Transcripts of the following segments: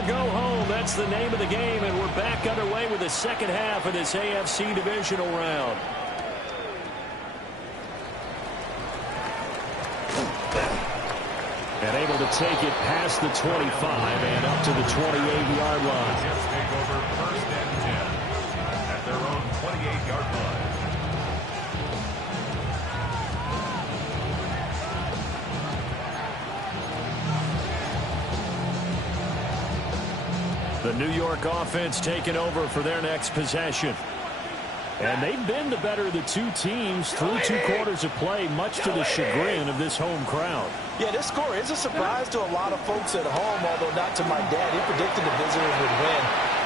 or go home. That's the name of the game, and we're back underway with the second half of this AFC divisional round. And able to take it past the 25 and up to the 28-yard line. Jets take over first and 10 at their own 28-yard line. The New York offense taking over for their next possession. And they've been the better of the two teams through 2 quarters of play, much to the chagrin of this home crowd. Yeah, this score is a surprise to a lot of folks at home, although not to my dad. He predicted the visitors would win.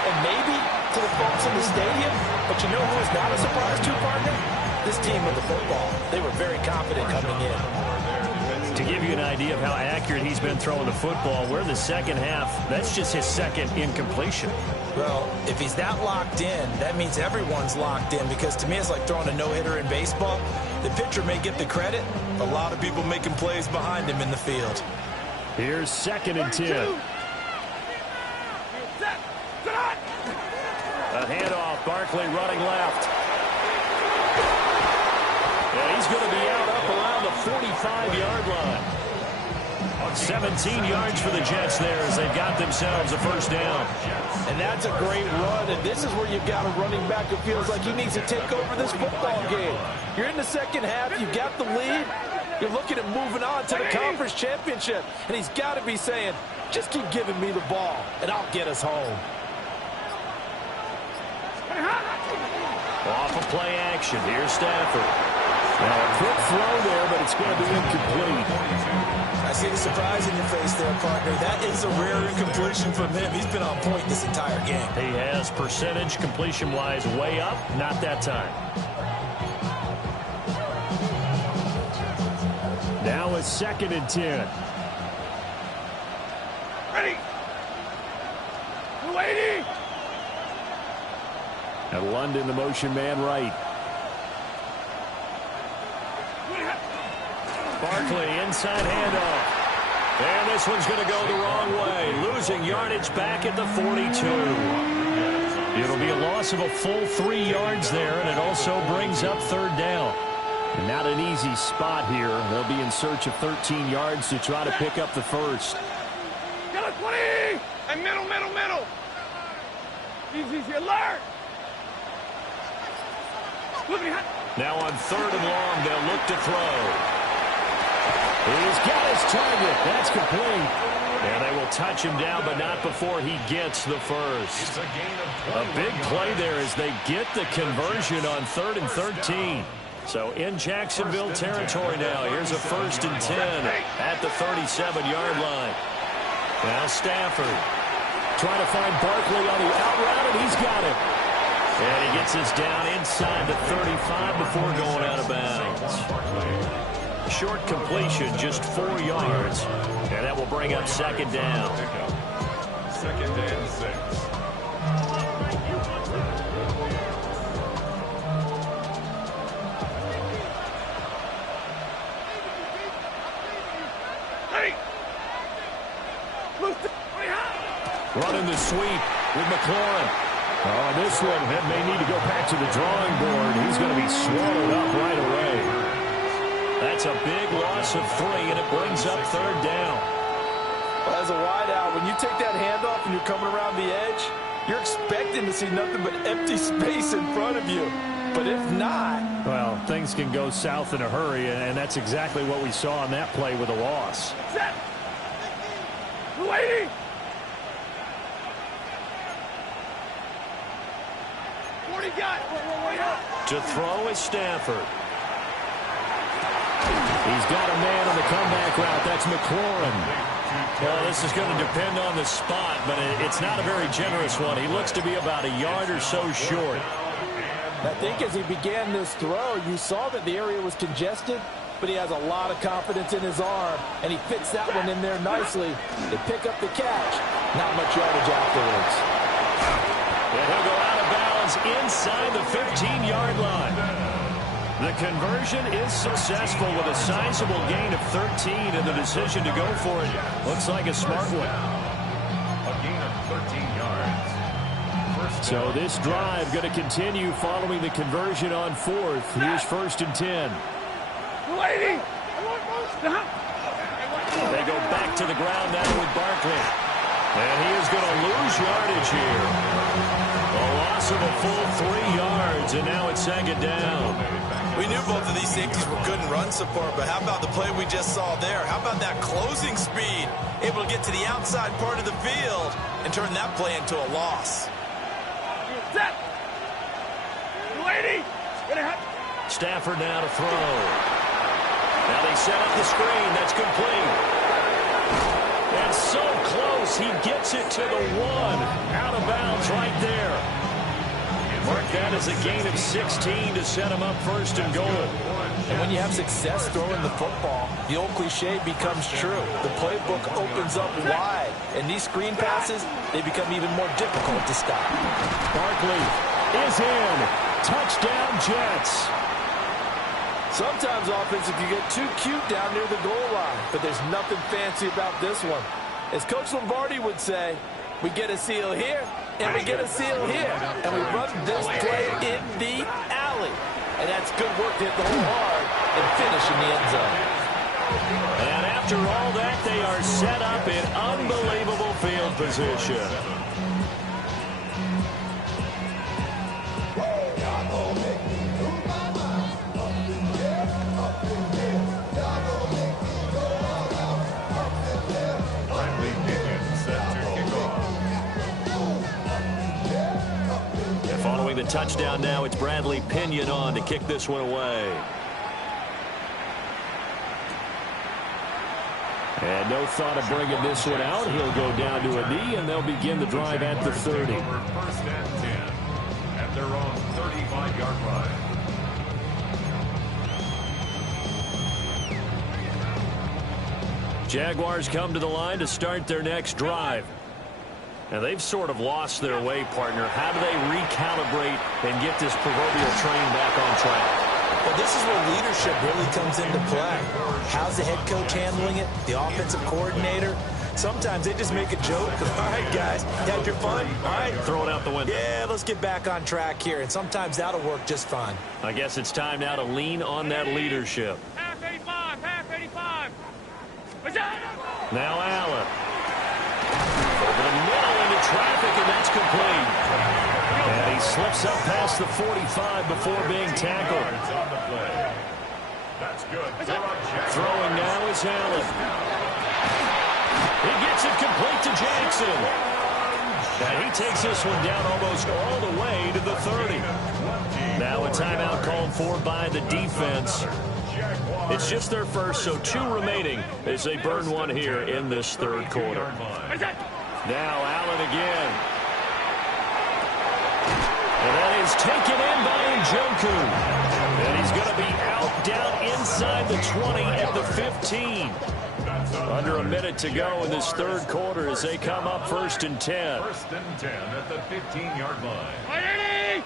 And maybe to the folks in the stadium. But you know who is not a surprise to, partner? This team with the football. They were very confident coming in. To give you an idea of how accurate he's been throwing the football, we're in the second half. That's just his second incompletion. Well, if he's that locked in, that means everyone's locked in, because to me it's like throwing a no-hitter in baseball. The pitcher may get the credit, a lot of people making plays behind him in the field. Here's 2nd and 10. A handoff, Barkley running left. And he's going to be out up around the 45-yard line. 17 yards for the Jets there as they've got themselves a first down. And that's a great run, and this is where you've got a running back who feels like he needs to take over this football game. You're in the second half, you got the lead, you're looking at moving on to the conference championship, and he's got to be saying, just keep giving me the ball, and I'll get us home. Off of play action, here's Stafford. Now a quick throw there, but it's going to be incomplete. I see the surprise in your face there, partner. That is a rare incompletion from him. He's been on point this entire game. He has percentage completion-wise way up, not that time. Now it's 2nd and 10. Ready. Waiting. And London, the motion man right. Barkley, inside handoff. And this one's going to go the wrong way. Losing yardage back at the 42. It'll be a loss of a full 3 yards there, and it also brings up 3rd down. Not an easy spot here. They'll be in search of 13 yards to try to pick up the first. Get it, 20! And middle. Easy, alert! Now on 3rd and long, they'll look to throw. He's got his target. That's complete. And they will touch him down, but not before he gets the first. A big play there as they get the conversion on 3rd and 13. So in Jacksonville territory now. Here's a 1st and 10 at the 37-yard line. Now Stafford trying to find Barkley on the out route, and he's got it. And he gets us down inside the 35 before going out of bounds. Short completion, just 4 yards. And that will bring up 2nd down. 2nd and 6. Running the sweep with McLaurin. Oh, this one may need to go back to the drawing board. He's going to be swallowed up right away. That's a big loss of 3, and it brings up 3rd down. Well, as a wideout, when you take that handoff and you're coming around the edge, you're expecting to see nothing but empty space in front of you. But if not... Well, things can go south in a hurry, and that's exactly what we saw on that play with a loss. Set. Waiting. To throw is Stafford. He's got a man on the comeback route. That's McLaurin. Well, this is going to depend on the spot, but it's not a very generous one. He looks to be about a yard or so short. I think as he began this throw, you saw that the area was congested, but he has a lot of confidence in his arm, and he fits that one in there nicely. They pick up the catch. Not much yardage afterwards. And he'll go out of bounds inside the 15-yard line. The conversion is successful with a sizable gain of 13, and the decision to go for it looks like a smart one. A gain of 13 yards. So this drive going to continue following the conversion on fourth. Here's 1st and 10. Lady! They go back to the ground now with Barkley. And he is going to lose yardage here. A loss of a full 3 yards, and now it's 2nd down. We knew both of these safeties were good in run support, but how about the play we just saw there? How about that closing speed? Able to get to the outside part of the field and turn that play into a loss. Set! Lady! Stafford now to throw. Now they set up the screen. That's complete. And so close. He gets it to the 1. Out of bounds right there. Mark that as a gain of 16 to set him up 1st and goal. And when you have success throwing the football, the old cliche becomes true. The playbook opens up wide. And these screen passes, they become even more difficult to stop. Barkley is in. Touchdown, Jets. Sometimes offense can get too cute down near the goal line, but there's nothing fancy about this one. As Coach Lombardi would say, we get a seal here, and we get a seal here, and we run this play in the alley. And that's good work to hit the hole hard and finish in the end zone. And after all that, they are set up in unbelievable field position. Following the touchdown now, it's Bradley Pinion on to kick this one away. And no thought of bringing this one out. He'll go down to a knee, and they'll begin the drive at the 30. 1st and 10 at their own 35-yard line. Jaguars come to the line to start their next drive. And they've sort of lost their way, partner. How do they recalibrate and get this proverbial train back on track? Well, this is where leadership really comes into play. How's the head coach handling it? The offensive coordinator? Sometimes they just make a joke. All right, guys, you had your fun? All right. Throw it out the window. Yeah, let's get back on track here. And sometimes that'll work just fine. I guess it's time now to lean on that leadership. Half 85, half 85. What's that? Now Allen. Over the middle into traffic, and that's complete. And he slips up past the 45 before being tackled. That's good. Throwing now is Allen. He gets it complete to Jackson. And he takes this one down almost all the way to the 30. Now a timeout called for by the defense. It's just their first, so 2 remaining as they burn one here in this 3rd quarter. Now Allen again. And that is taken in by Njoku. And he's going to be out down inside the 20 at the 15. Under a minute to go in this 3rd quarter as they come up 1st and 10. 1st and 10 at the 15-yard line.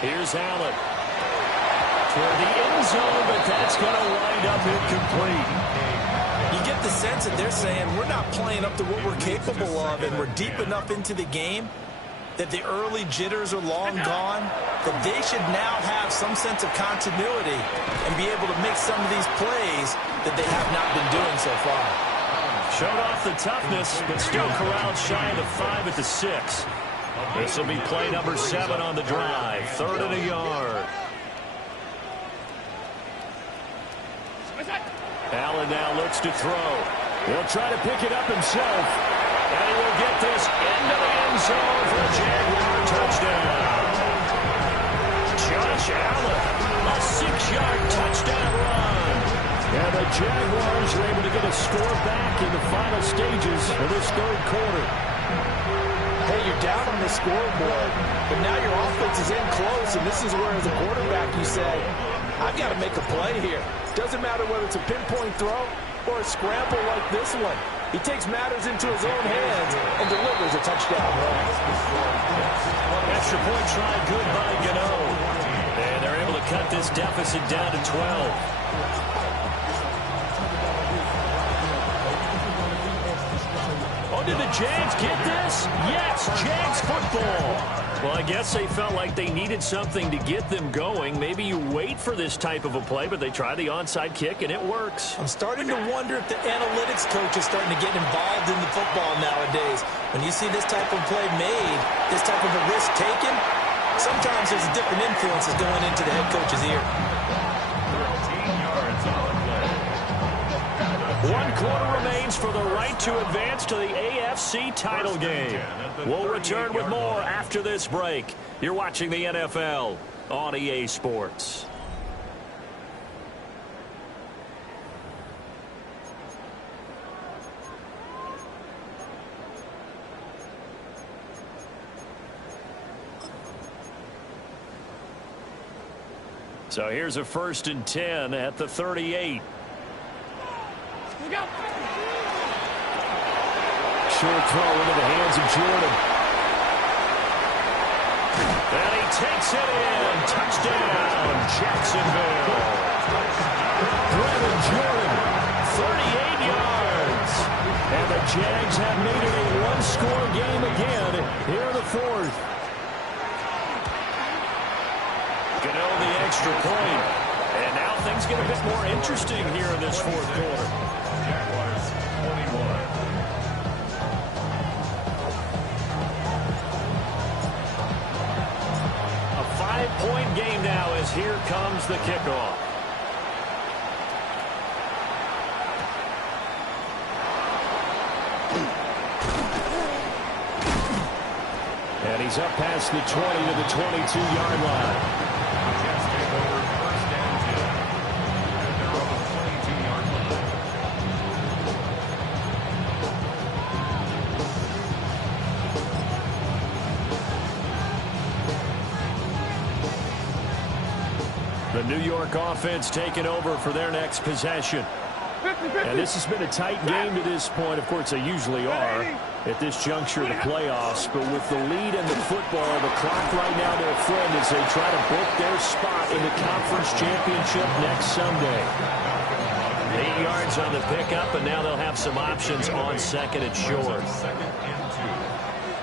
Here's Allen. Toward the end zone, but that's going to wind up incomplete. You get the sense that they're saying we're not playing up to what we're capable of, and we're deep enough into the game that the early jitters are long gone, that they should now have some sense of continuity and be able to make some of these plays that they have not been doing so far. Showed off the toughness, but still corralled shy of the 5 at the 6. This will be play number 7 on the drive. 3rd and a yard. Allen now looks to throw. He'll try to pick it up himself. And he will get this into the end zone for a Jaguar touchdown. Josh Allen, a 6-yard touchdown run. And the Jaguars are able to get a score back in the final stages of this 3rd quarter. Hey, you're down on the scoreboard, but now your offense is in close, and this is where, as a quarterback, you say, I've got to make a play here. Doesn't matter whether it's a pinpoint throw or a scramble like this one. He takes matters into his own hands and delivers a touchdown run. Extra point try good by Gano. And they're able to cut this deficit down to 12. did the Jags get this? Yes, Jags football. Well, I guess they felt like they needed something to get them going. Maybe you wait for this type of a play, but they try the onside kick, and it works. I'm starting to wonder if the analytics coach is starting to get involved in the football nowadays. When you see this type of play made, this type of a risk taken, sometimes there's different influences going into the head coach's ear. 13 yards on the play. 1 quarter remains for the right to advance to the AFC title game. We'll return with more after this break. You're watching the NFL on EA Sports. So here's a 1st and 10 at the 38. Short throw into the hands of Jordan. And he takes it in. Touchdown, Jacksonville. Brevin Jordan, 38 yards. And the Jags have made it a one-score game again here in the 4th. Gano the extra point. And now things get a bit more interesting here in this 4th quarter. Jaguars 21. A 5-point game now as here comes the kickoff. And he's up past the 20 to the 22-yard line. Jets take over 1st and 10 at their own 22-yard line. The New York offense taking over for their next possession. And this has been a tight game to this point. Of course, they usually are at this juncture of the playoffs. But with the lead in the football, the clock right now their friend as they try to book their spot in the conference championship next Sunday. 8 yards on the pickup, and now they'll have some options on 2nd and short. 2nd and 2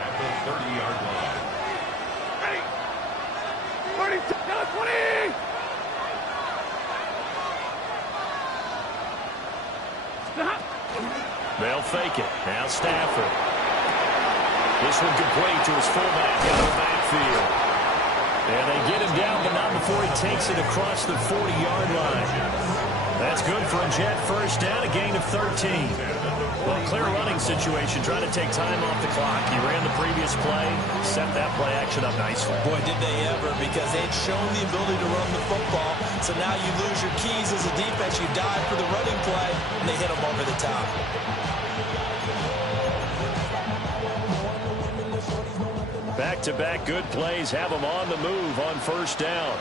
at the 30-yard line. 20! They'll fake it. Now Stafford. This one complete to his fullback out of the backfield. And they get him down, but not before he takes it across the 40-yard line. That's good for a Jet 1st down, a gain of 13. Well, clear running situation, trying to take time off the clock. He ran the previous play, set that play action up nicely. Boy, did they ever, because they'd shown the ability to run the football. So now you lose your keys as a defense. You dive for the running play, and they hit them over the top. Back-to-back good plays have them on the move on 1st down.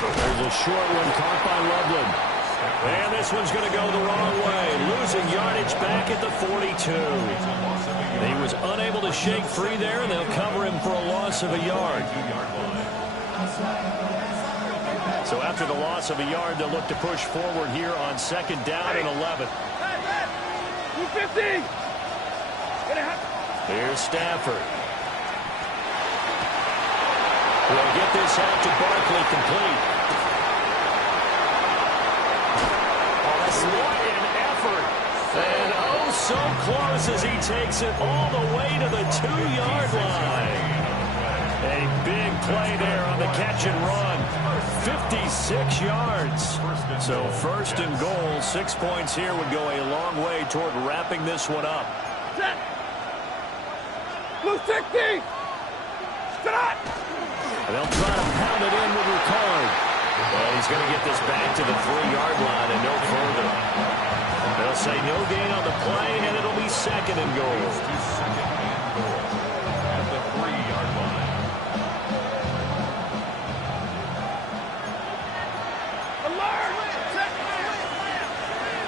There's a short one caught by Loveland. And this one's going to go the wrong way. Losing yardage back at the 42. He was unable to shake free there, and they'll cover him for a loss of a yard. So after the loss of a yard, they'll look to push forward here on 2nd down and 11. 250! Here's Stafford. Will get this out to Barkley complete. What an effort. And oh, so close as he takes it all the way to the 2-yard line. A big play there on the catch and run. 56 yards. So 1st and goal, 6 points here would go a long way toward wrapping this one up. Set! Blue 60! Stop! And they'll try to pound it in with Ricard. Well, he's going to get this back to the 3-yard line and no further. They'll say no gain on the play, and it'll be 2nd and goal. At the 3-yard line. Alert!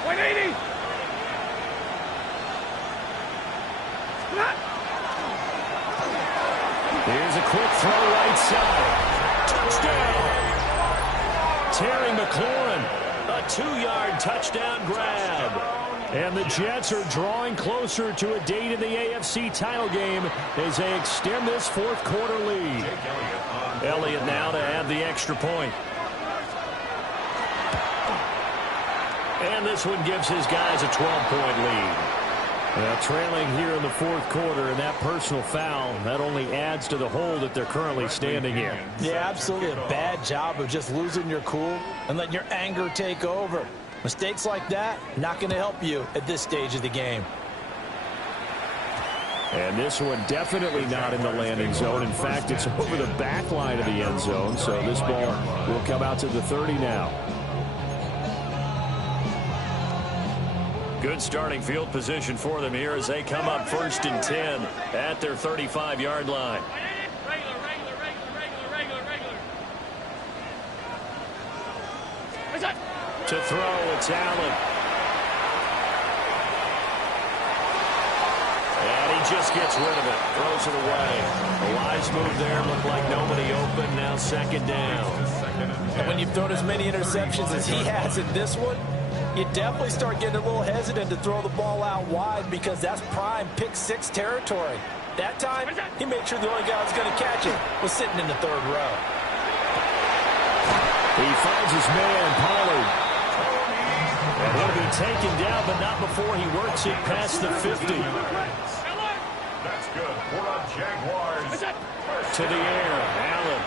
180! Here's a quick throw right side. Touchdown! Terry McLaurin, a 2-yard touchdown grab. And the Jets are drawing closer to a date in the AFC title game as they extend this fourth quarter lead. Elliott now to add the extra point. And this one gives his guys a 12-point lead. Now, trailing here in the fourth quarter, and that personal foul, that only adds to the hole that they're currently standing in. Yeah, absolutely a bad job of just losing your cool and letting your anger take over. Mistakes like that, not going to help you at this stage of the game. And this one definitely not in the landing zone. In fact, it's over the back line of the end zone, so this ball will come out to the 30 now. Good starting field position for them here as they come up 1st and 10 at their 35-yard line. To throw, it's Allen. And he just gets rid of it. Throws it away. A wise move there. Looked like nobody open. Now 2nd down. And when you've thrown as many interceptions as he has in this one, you definitely start getting a little hesitant to throw the ball out wide because that's prime pick-6 territory. That time, he made sure the only guy who was going to catch it was sitting in the 3rd row. He finds his man, Pollard. And he'll be taken down, but not before he works it past the 50. That's good for the Jaguars. To the air, Allen.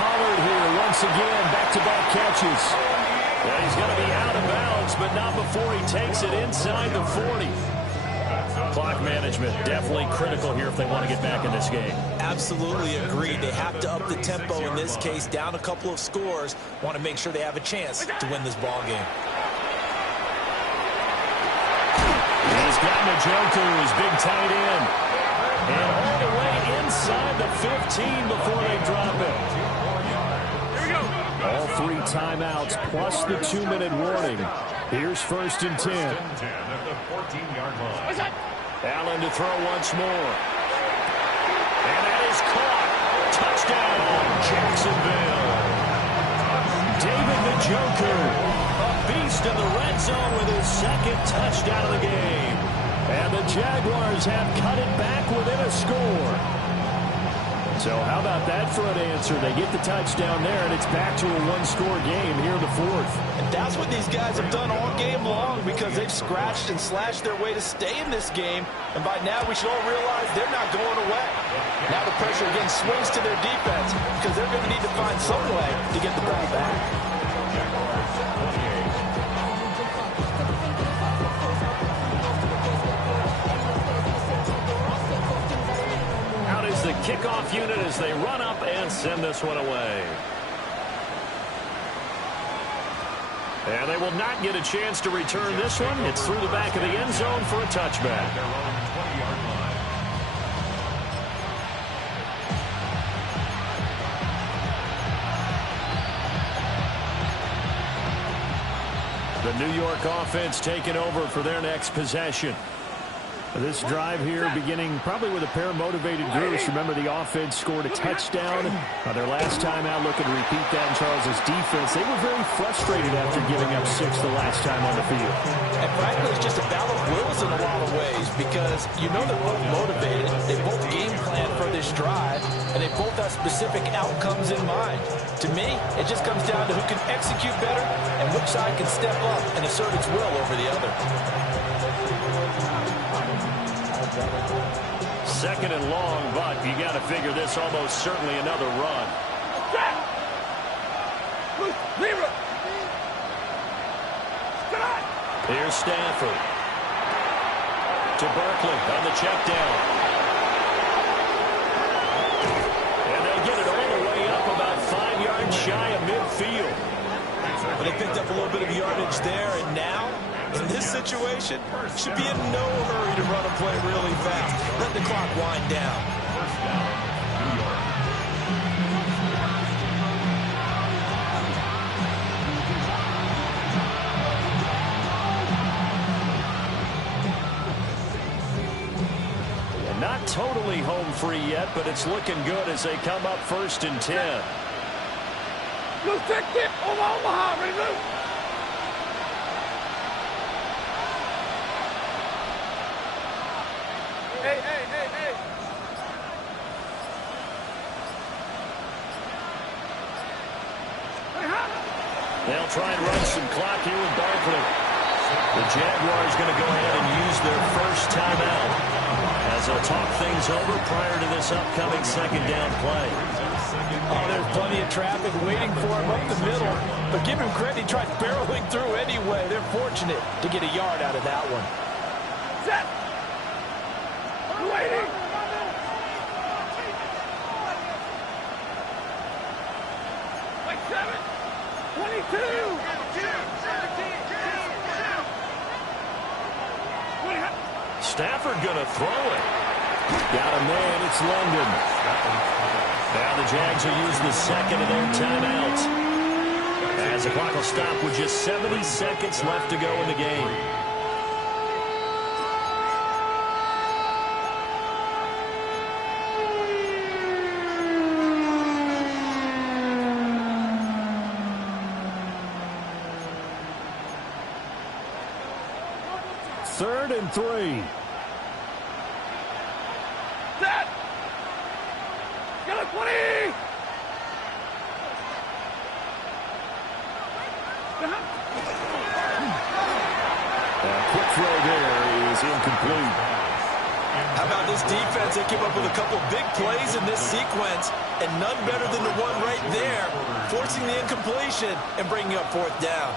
Pollard here once again, back-to-back catches. And he's going to be out of bounds, but not before he takes it inside the 40. Clock management definitely critical here if they want to get back in this game. Absolutely agreed. They have to up the tempo in this case, down a couple of scores. Want to make sure they have a chance to win this ball game. He's got Njoku, his big tight end. And all the way inside the 15 before they drop it. All 3 timeouts plus the 2-minute warning. Here's 1st and 10. Allen to throw once more. And that is caught. Touchdown, Jacksonville. David Njoku, a beast in the red zone with his 2nd touchdown of the game. And the Jaguars have cut it back within a score. So how about that for an answer? They get the touchdown there, and it's back to a 1-score game here in the 4th. And that's what these guys have done all game long because they've scratched and slashed their way to stay in this game. And by now, we should all realize they're not going away. Now the pressure again swings to their defense because they're going to need to find some way to get the ball back. The kickoff unit as they run up and send this one away. And they will not get a chance to return this one. It's through the back of the end zone for a touchback. The New York offense taking over for their next possession. This drive here beginning probably with a pair of motivated groups. Remember, the offense scored a touchdown their last time out, looking to repeat that in Charles' defense. They were very frustrated after giving up 6 the last time on the field. And frankly, it's just a battle of wills in a lot of ways because you know they're both motivated. They both game plan for this drive, and they both have specific outcomes in mind. To me, it just comes down to who can execute better and which side can step up and assert its will over the other. 2nd and long, but you got to figure this almost certainly another run. Here's Stafford. To Barkley on the check down. And they get it all the way up about 5 yards shy of midfield. But they picked up a little bit of yardage there, and now, in this situation, should be in no hurry to run a play really fast. Let the clock wind down. New York. Not totally home free yet, but it's looking good as they come up 1st and 10. Blue tech tip over Omaha. Ready, blue. Hey, hey, hey, hey. They'll try and run some clock here with Barkley. The Jaguars going to go ahead and use their first timeout as they'll talk things over prior to this upcoming second down play. Oh, there's plenty of traffic waiting for him up the middle. But give him credit, he tried barreling through anyway. They're fortunate to get a yard out of that one. Set. Waiting. Like 7. 22. Stafford going to throw it. Got a man. It's London. Now the Jags will use the second of their timeouts as the clock will stop with just 70 seconds left to go in the game. Third and 3. Set. Get a 20. Quick throw there is incomplete. How about this defense? They came up with a couple big plays in this sequence, and none better than the one right there, forcing the incompletion and bringing up fourth down.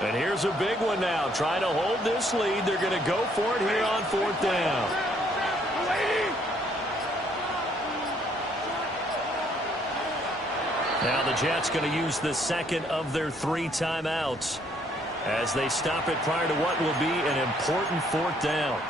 And here's a big one now. Trying to hold this lead. They're going to go for it here on fourth down. Now the Jets going to use the second of their 3 timeouts as they stop it prior to what will be an important fourth down.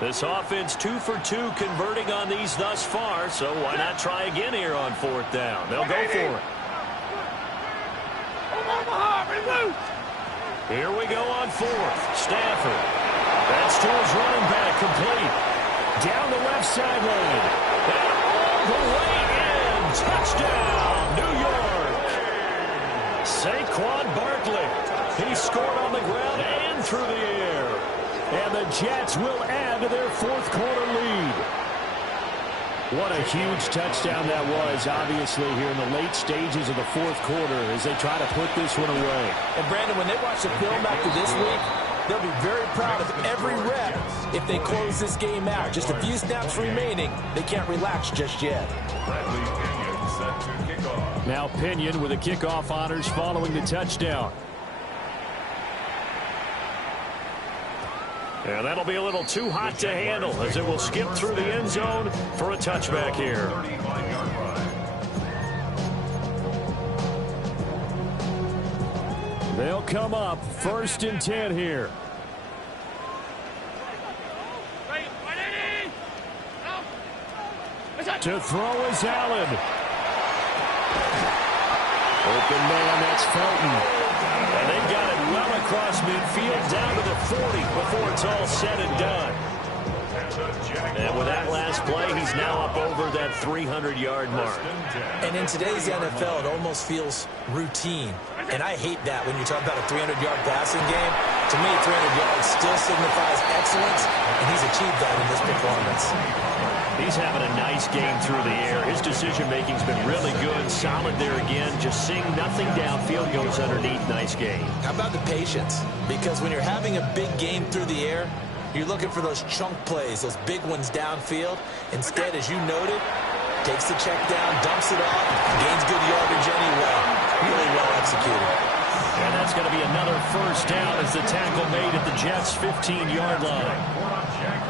This offense 2 for 2 converting on these thus far, so why not try again here on fourth down? They'll go for it. Here we go on fourth. Stafford. That's to his running back, complete. Down the left sideline. And all the way in. Touchdown, New York. Saquon Barkley. He scored on the ground and through the air. And the Jets will add to their fourth quarter lead. What a huge touchdown that was, obviously, here in the late stages of the fourth quarter as they try to put this one away. And, Brandon, when they watch the film after this week, they'll be very proud of every rep if they close this game out. Just a few snaps remaining. They can't relax just yet. Now Pinion with the kickoff honors following the touchdown. And that'll be a little too hot to handle as it will skip through the end zone for a touchback here. They'll come up 1st and 10 here. To throw is Allen. Open man, that's Felton. And they've got it well across midfield down to the 40 before it's all said and done. And with that last play, he's now up over that 300-yard mark. And in today's NFL, it almost feels routine. And I hate that when you talk about a 300-yard passing game. To me, 300 yards still signifies excellence, and he's achieved that in this performance. He's having a nice game through the air. His decision-making's been really good. Solid there again. Just seeing nothing downfield, goes underneath. Nice game. How about the patience? Because when you're having a big game through the air, you're looking for those chunk plays, those big ones downfield. Instead, as you noted, takes the check down, dumps it off, gains good yardage anyway. Really well executed. And that's going to be another first down as the tackle made at the Jets' 15-yard line.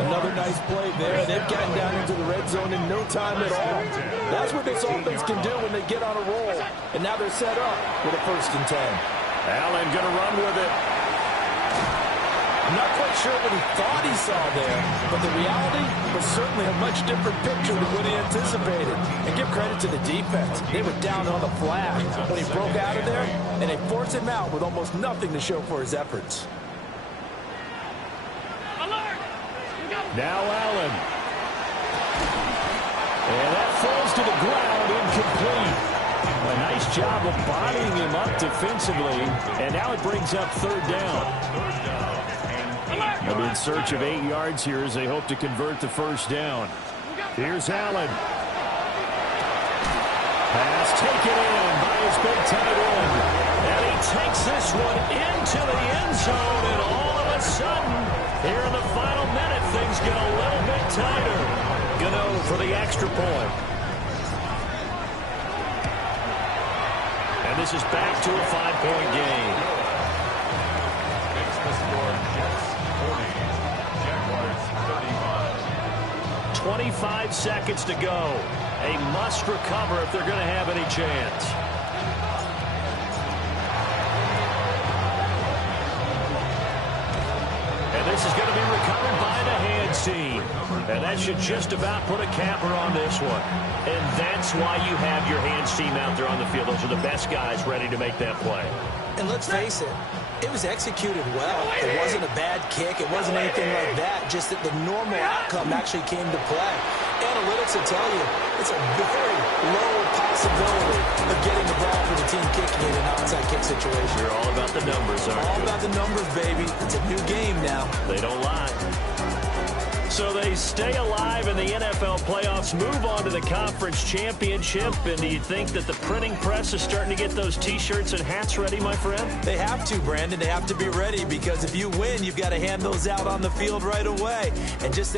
Another nice play there. They've gotten down into the red zone in no time at all. That's what this offense can do when they get on a roll. And now they're set up with a 1st and 10. Allen going to run with it. I'm not quite sure what he thought he saw there, but the reality was certainly a much different picture than what he anticipated. And give credit to the defense. They were down on the flash when he broke out of there, and they forced him out with almost nothing to show for his efforts. Now Allen. And that falls to the ground, incomplete. A nice job of bodying him up defensively, and now it brings up 3rd down. They'll be in search of 8 yards here as they hope to convert the 1st down. Here's Allen. Pass taken in by his big tight end. And he takes this one into the end zone, and all of a sudden, here in the final minute, things get a little bit tighter. Gano for the extra point. And this is back to a 5-point game. Makes the score Jets 40, Jaguars 35. 25 seconds to go. A must recover if they're going to have any chance. And this is going to be recovered by the hands team. And that should just about put a capper on this one. And that's why you have your hands team out there on the field. Those are the best guys ready to make that play. And let's face it, it was executed well. It wasn't a bad kick. It wasn't anything like that. Just that the normal outcome actually came to play. Analytics will tell you it's a very low possibility of getting the ball for the team kicking it in an onside kick situation. You're all about the numbers, aren't you? All about the numbers, baby. It's a new game now. They don't lie. So they stay alive in the NFL playoffs, move on to the conference championship. And do you think that the printing press is starting to get those T-shirts and hats ready, my friend? They have to, Brandon. They have to be ready because if you win, you've got to hand those out on the field right away. And just